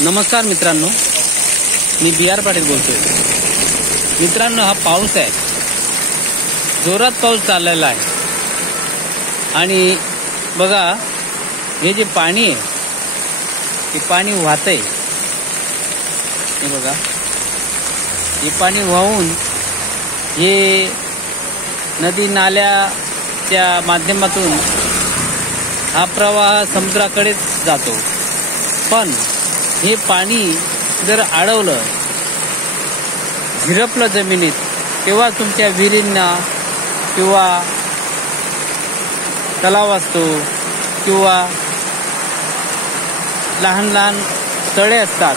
नमस्कार मित्रांनो, मी बी.आर. पाटील बोलतोय. मित्रांनो, हा पाऊस आहे, जोरात पाऊस चाललेला आहे. आणि बघा, हे जे पाणी आहे ते पाणी वाहतंय. हे बघा, हे पाणी वाहून हे नदी नाल्याच्या माध्यमातून हा प्रवाह समुद्राकडेच जातो. पण हे पाणी जर अडवलं, झिरपलं जमिनीत, तेव्हा तुमच्या विहिरींना किंवा तलाव असतो किंवा लहान लहान तळे असतात,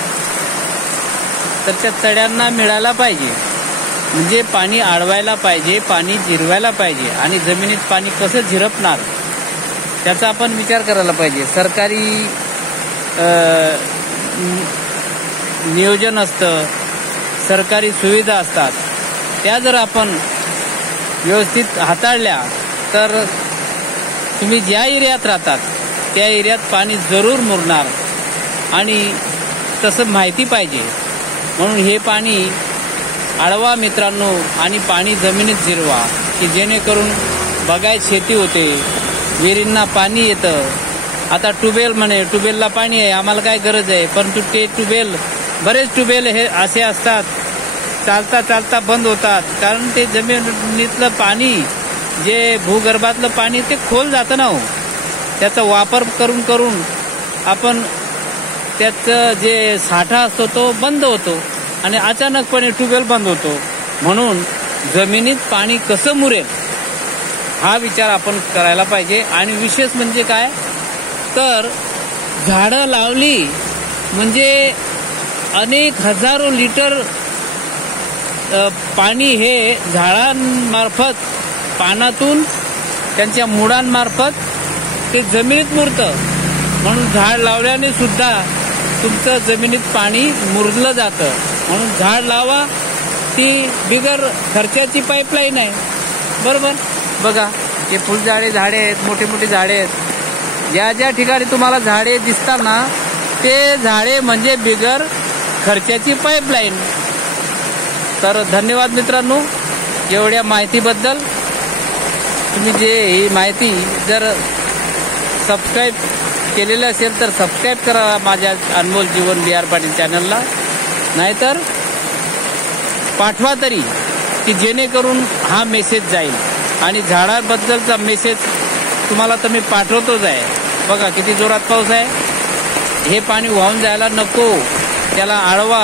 तर त्या तळ्यांना मिळायला पाहिजे. म्हणजे पाणी अडवायला पाहिजे, पाणी जिरवायला पाहिजे. आणि जमिनीत पाणी कसं झिरपणार त्याचा आपण विचार करायला पाहिजे. सरकारी नियोजन असतं, सरकारी सुविधा असतात, त्या जर आपण व्यवस्थित हाताळल्या तर तुम्ही ज्या एरियात राहतात त्या एरियात पाणी जरूर मुरणार. आणि तसं माहिती पाहिजे. म्हणून हे पाणी अडवा मित्रांनो, आणि पाणी जमिनीत जिरवा, की जेणेकरून बागायत शेती होते, विहिरींना पाणी येतं. आता ट्यूबवेल म्हणे, ट्यूबवेलला पाणी आहे, आम्हाला काय गरज आहे, परंतु ते ट्यूबवेल, बरेच ट्यूबवेल हे असे असतात, चालता चालता बंद होतात. कारण ते जमिनीतलं पाणी, जे भूगर्भातलं पाणी, ते खोल जातं ना हो. त्याचा वापर करून करून आपण त्याचं जे साठा असतो तो बंद होतो आणि अचानकपणे ट्यूबवेल बंद होतो. म्हणून जमिनीत पाणी कसं मुरेल हा विचार आपण करायला पाहिजे. आणि विशेष म्हणजे काय, तर झाडं लावली म्हणजे अनेक हजारो लिटर पाणी हे झाडांमार्फत, पानातून, त्यांच्या मुळांमार्फत ते जमिनीत मुरतं. म्हणून झाड लावल्याने सुद्धा तुमचं जमिनीत पाणी मुरलं जातं. म्हणून झाड लावा, ती बिगर खर्चाची पाईपलाईन आहे. बरोबर. बघा, हे फुलझाडे झाडे आहेत, मोठे मोठे झाडे आहेत. ज्या ज्या ठिकाणी तुम्हाला झाडे दिसतात ना, ते झाडे म्हणजे बिगर खर्चाची पाईपलाईन. तर धन्यवाद मित्रांनो, एवढ्या माहितीबद्दल. तुम्ही जे ही माहिती जर सबस्क्राईब केलेलं असेल तर सबस्क्राईब करा माझ्या अनमोल जीवन बी.आर. पाटील चॅनलला. नाहीतर पाठवा तरी, की जेणेकरून हा मेसेज जाईल. आणि झाडाबद्दलचा मेसेज तुम्हाला तर मी पाठवतोच आहे. बघा किती जोरात पाऊस आहे. हे पाणी वाहून जायला नको, त्याला अडवा.